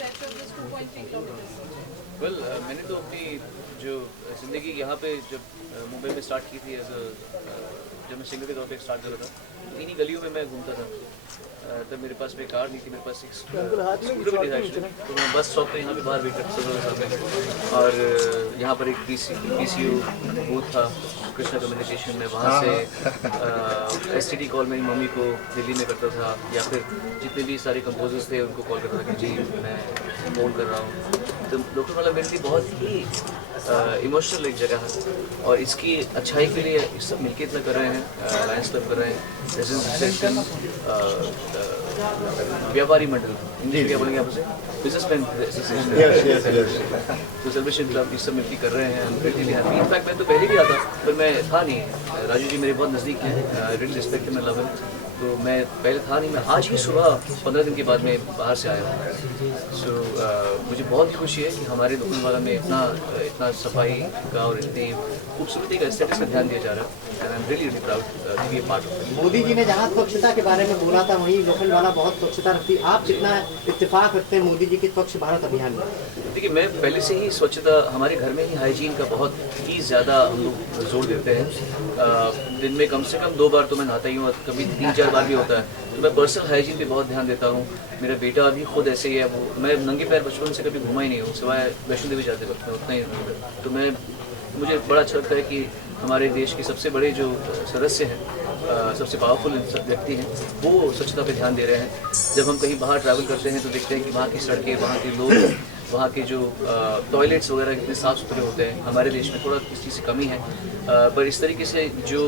stretch of this 2.3 kilometers? Well मैंने तो अपनी जो ज़िंदगी यहाँ पे जब मुंबई में स्टार्ट की थी जब मैं सिंगर के तौर पे स्टार्ट कर रहा था, इन्हीं गलियों में मैं घूमता था। तब मेरे पास में कार नहीं थी, मेरे पास एक स्कूटर भी नहीं था, तो मैं बस स्टॉप पे यहाँ पे बाहर वेट करता था सामने। और यहाँ पर एक PCU बूथ था कृष्णा कम्युनिकेशन में, वहाँ से STD कॉल मेरी मम्मी को दिल्ली में करता था, या फिर जितने भी सारे कंपोजर्स थे उनको कॉल करता था कि जी मैं फ़ोन कर रहा हूँ। तो लोखंडवाला मेरे लिए बहुत ही इमोशनल एक जगह है, और इसकी अच्छाई के लिए सब मिलकर इतना कर रहे हैं। लायंस क्लब कर रहे हैं, रेजिडेंशियल व्यापारी मंडल, इंग्लिश क्या बोलेंगे आप उसे, बिजनेसमैन एसोसिएशन, तो सेलिब्रेशन क्लब, ये सब मिलकर कर रहे हैं। इनफैक्ट मैं तो पहले भी आता, पर मैं था नहीं। राजू जी मेरे बहुत नज़दीक हैं, रियली रिस्पेक्ट है, मैं लव है, तो मैं पहले था नहीं। मैं आज ही सुबह 15 दिन के बाद मैं बाहर से आया हूँ। सो मुझे बहुत ही खुशी है कि हमारे लोखंडवाला में इतना सफाई का और इतनी खूबसूरती का एस्थेटिक्स का ध्यान दिया जा रहा है, and I am really proud to be a part of it. Modi ji ने जहाँ स्वच्छता के बारे में बोला था, वहीं लोखंडवाला बहुत स्वच्छता रखती है। आप कितना इत्तेफाक रखते हैं मोदी जी के स्वच्छ भारत अभियान में? देखिए, मैं पहले से ही स्वच्छता, हमारे घर में ही हाइजीन का बहुत ही ज़्यादा हम लोग जोर देते हैं। दिन में कम से कम 2 बार तो मैं नहाता ही हूँ, कभी 3-4 बार भी होता है। तो मैं पर्सनल हाइजीन पे बहुत ध्यान देता हूँ। मेरा बेटा भी खुद ऐसे ही है, वो मैं नंगे पैर बचपन से कभी घूमा ही नहीं हूँ, सिवाय वैष्णो देवी जाते वक्त में उतना ही। तो मुझे बड़ा अच्छा लगता है कि हमारे देश के सबसे बड़े जो सदस्य हैं, सबसे पावरफुल व्यक्ति हैं, वो स्वच्छता पे ध्यान दे रहे हैं। जब हम कहीं बाहर ट्रैवल करते हैं तो देखते हैं कि वहाँ की सड़कें, वहाँ के लोग, वहाँ के जो टॉयलेट्स वगैरह कितने साफ़ सुथरे होते हैं। हमारे देश में थोड़ा इस चीज़ की कमी है, पर इस तरीके से जो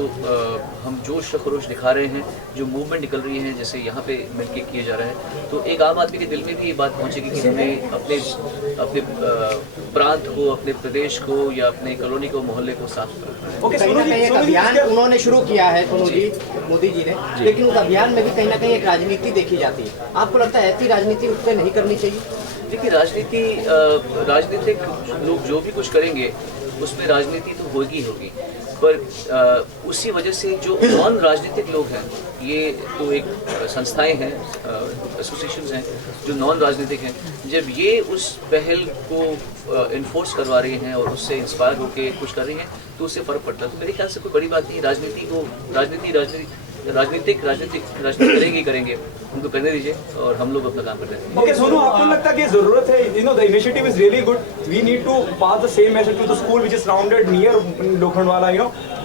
हम जोश खरोश दिखा रहे हैं, जो मूवमेंट निकल रही है, जैसे यहाँ पे मिलके किया जा रहा है, तो एक आम आदमी के दिल में भी ये बात पहुँचेगी कि हमें अपने प्रांत को, अपने प्रदेश को, या अपने कॉलोनी को, मोहल्ले को साफ सुथरा रखना है। कहीं ना कहीं एक अभियान उन्होंने शुरू किया है मोदी जी ने, लेकिन उस अभियान में भी कहीं ना कहीं एक राजनीति देखी जाती है। आपको लगता है ऐसी राजनीति उस पर नहीं करनी चाहिए? देखिए, राजनीतिक लोग जो भी कुछ करेंगे उसमें राजनीति तो होगी, पर उसी वजह से जो नॉन राजनीतिक लोग हैं, ये तो एक संस्थाएं हैं, एसोसिएशंस हैं जो नॉन राजनीतिक हैं, जब ये उस पहल को इन्फोर्स करवा रही हैं और उससे इंस्पायर होकर कुछ कर रही हैं, तो उससे फ़र्क पड़ता है। तो मेरे ख्याल से कोई बड़ी बात नहीं। राजनीति करेंगे, उनको करने दीजिए और हम लोग अपना काम करते हैं। ओके सोनू, आपको लगता है कि जरूरत है, the initiative is really good, we need to pass the same message to the school which is surrounded near Lokhandwala,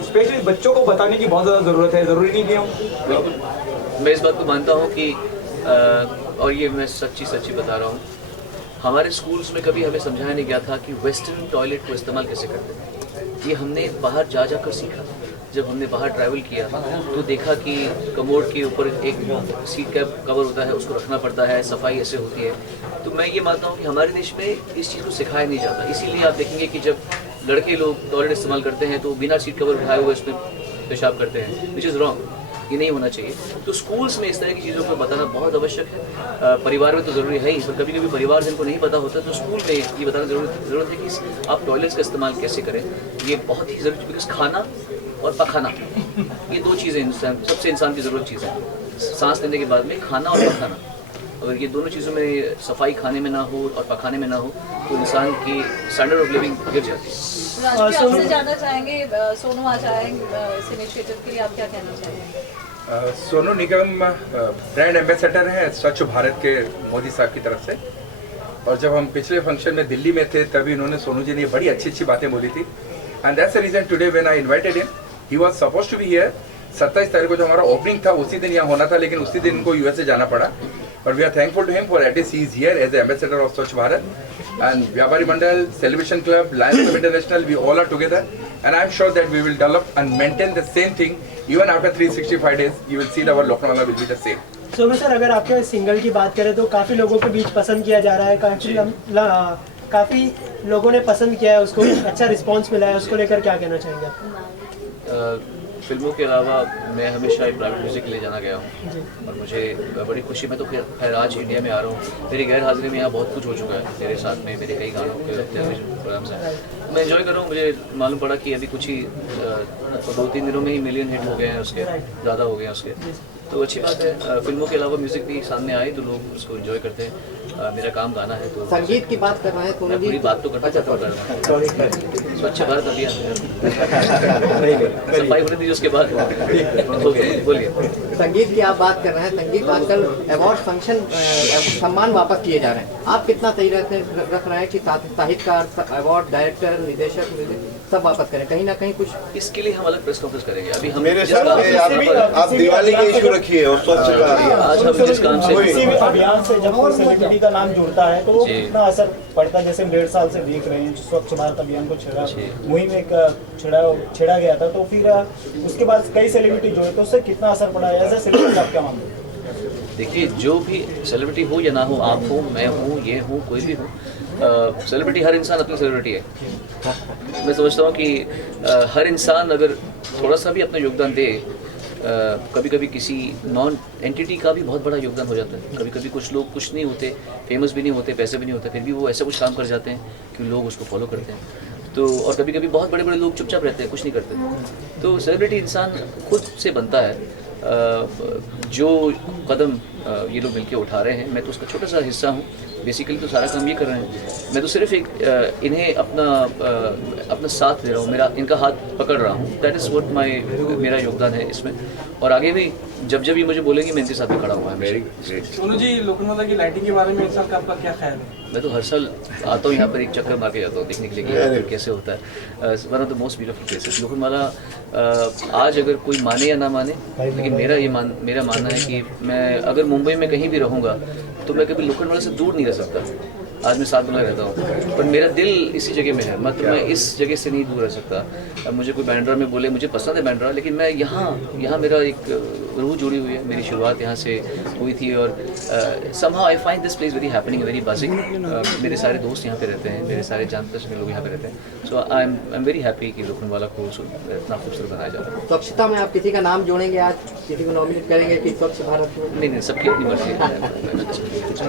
specially बच्चों को बताने की बहुत ज़्यादा ज़रूरत है, ज़रूरी नहीं कि हम। बिल्कुल, मैं इस बात को मानता हूँ कि और ये मैं सच्ची बता रहा हूँ, हमारे स्कूल्स में कभी हमें समझाया नहीं गया था कि वेस्टर्न टॉयलेट को इस्तेमाल कैसे करते हैं। ये हमने बाहर जा कर सीखा। जब हमने बाहर ट्रैवल किया तो देखा कि कमोड के ऊपर एक सीट का कवर होता है, उसको रखना पड़ता है, सफाई ऐसे होती है। तो मैं ये मानता हूँ कि हमारे देश में इस चीज़ को सिखाया नहीं जाता। इसीलिए आप देखेंगे कि जब लड़के लोग टॉयलेट इस्तेमाल करते हैं तो बिना सीट कवर उठाए हुए उसमें पेशाब करते हैं, विच इज़ रॉन्ग। ये नहीं होना चाहिए। तो स्कूल्स में इस तरह की चीज़ों को बताना बहुत आवश्यक है। परिवार में तो ज़रूरी है ही, पर कभी कभी परिवार जिनको नहीं पता होता तो स्कूल में ये बताना ज़रूरत है कि आप टॉयलेट्स का इस्तेमाल कैसे करें। ये बहुत ही ज़रूरी है, बिकॉज खाना और पखाना, ये 2 चीज़ें सबसे इंसान की ज़रूरत चीज़ है। सांस लेने के बाद में खाना और पखाना, अगर ये दोनों चीज़ों में सफाई खाने में ना हो और पखाने में ना हो तो इंसान की स्टैंडर्ड ऑफ लिविंग गिर जाती है। आपसे जानना चाहेंगे, सोनू आ जाएंगे इस इनिशिएटिव के लिए, आप क्या कहना चाहेंगे? सोनू निगम ब्रांड एम्बेसडर हैं स्वच्छ भारत के मोदी साहब की तरफ से, और जब हम पिछले फंक्शन में दिल्ली में थे तभी उन्होंने सोनू जी ने बड़ी अच्छी बातें बोली थी, and that's the reason today when I invited him, he was supposed to be here. 27 तारीख को जो हमारा ओपनिंग था उसी दिन यहाँ होना था, लेकिन उसी दिन इनको यूएसए जाना पड़ा, but we are thankful to him for at least he is here as the ambassador of Swachh Bharat. And व्यापारी मंडल, celebration club, lions club international, we all are together, and I'm sure that we will develop and maintain the same thing even after 365 days. You will see that our Lokhandwala will be the same. So sir, अगर आपके single की बात करें तो काफ़ी लोगों के बीच पसंद किया जा रहा है, काफ़ी लोगों ने पसंद किया है उसको, अच्छा रिस्पांस मिला है, उसको लेकर क्या कहना चाहेंगे आप? फिल्मों के अलावा मैं हमेशा एक प्राइवेट म्यूज़िक के लिए जाना गया हूँ और मुझे बड़ी खुशी, मैं तो खैर आज इंडिया में आ रहा हूँ, मेरी गैर हाजिरी में यहाँ बहुत कुछ हो चुका है मेरे साथ में, मेरे कई गानों के टेलीविजन प्रोग्राम्स हैं, मैं एंजॉय कर रहा हूँ। मुझे मालूम पड़ा कि अभी कुछ ही 2-3 दिनों में ही मिलियन हिट हो गए हैं उसके, ज़्यादा हो गए हैं उसके, तो अच्छी बात है। फिल्मों के अलावा म्यूज़िक भी सामने आए तो लोग उसको एंजॉय करते हैं। मेरा काम गाना है तो संगीत की बात कर रहे हैं सोनू मैं जी। पूरी बात तो करता कर रहा हूँ। स्वच्छ भारत अभियान सफाई होने दीजिए उसके बाद बोलिए। संगीत की आप बात कर रहे हैं, संगीत आजकल अवार्ड फंक्शन सम्मान वापस किए जा रहे हैं, आप कितना सही रख रहे हैं कि साहित्यकार अवार्ड, डायरेक्टर, निर्देशक सब वापस करें? कहीं ना कहीं कुछ इसके लिए हम अलग प्रेस कॉन्फ्रेंस करेंगे। अभी हम मेरे साथ आप दिवाली के इशू रखिए और स्वच्छ का आज हम जिस काम से किसी भी अभियान से जब कोई सेलिब्रिटी का नाम जुड़ता है तो जी। कितना असर पड़ता है? जैसे 1.5 साल से देख रहे हैं स्वच्छ भारत अभियान को मुहिम एक छेड़ा गया था, तो फिर उसके बाद कई सेलिब्रिटी जुड़े, तो उससे कितना असर पड़ा है? ऐसा सेलिब्रिटी आप क्या मानते हैं? देखिए, जो भी सेलिब्रिटी हो या ना हो, आप हो, मैं हूँ, ये हूँ, कोई भी हो, सेलिब्रिटी, हर इंसान अपनी सेलिब्रिटी है। मैं समझता हूँ कि हर इंसान अगर थोड़ा सा भी अपना योगदान दे, कभी कभी किसी नॉन एंटिटी का भी बहुत बड़ा योगदान हो जाता है। कभी कभी कुछ लोग कुछ नहीं होते, फेमस भी नहीं होते, पैसे भी नहीं होते, फिर भी वो ऐसा कुछ काम कर जाते हैं कि लोग उसको फॉलो करते हैं। तो और कभी कभी बहुत बड़े बड़े लोग चुपचाप रहते हैं, कुछ नहीं करते। तो सेलिब्रिटी इंसान खुद से बनता है। जो कदम ये लोग मिलके उठा रहे हैं, मैं तो उसका छोटा सा हिस्सा हूँ। बेसिकली तो सारा काम ये कर रहे हैं, मैं तो सिर्फ एक इन्हें अपना साथ दे रहा हूँ, मेरा इनका हाथ पकड़ रहा हूँ। दैट इज़ व्हाट मेरा योगदान है इसमें। और आगे भी जब ये मुझे बोलेंगे, मैं इनके साथ भी खड़ा हुआ है। Very great. सोनू जी, लोखंडवाला की लाइटिंग के बारे में इस साल का आपका क्या ख्याल है? मैं तो हर साल आता हूँ यहाँ पर, एक चक्कर मार के जाता हूँ देखने के लिए कि यहाँ पर कैसे होता है। One of the most beautiful places Lokhandwala. आज अगर कोई माने या ना माने, लेकिन मेरा मानना है कि मैं अगर मुंबई में कहीं भी रहूँगा तो मैं कभी लोखंडवाला से दूर नहीं रह सकता। आज मैं 7 गुना रहता हूँ, पर मेरा दिल इसी जगह में है। मतलब मैं इस जगह से नहीं दूर रह सकता। अब मुझे कोई बैंड्रा में बोले, मुझे पसंद है बैंड्रा, लेकिन मैं यहाँ मेरा एक रूह जुड़ी हुई है। मेरी शुरुआत यहाँ से हुई थी और somehow I find this place very happening, very buzzing। मेरे सारे दोस्त यहाँ पे रहते हैं, मेरे सारे जान पहचान लोग यहाँ पे रहते हैं। सो आई एम वेरी हैप्पी कि लोखंडवाला को इतना खूबसूरत बनाया जा रहा है। स्वच्छता में आप किसी का नाम जोड़ेंगे, आज किसी को नॉमिनेट करेंगे कि स्वच्छ भारत में? नहीं, सबकी अपनी मर्जी है।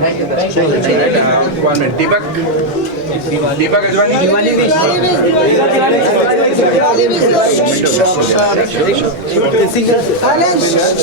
Thank you. Deepak Ajwani Silence.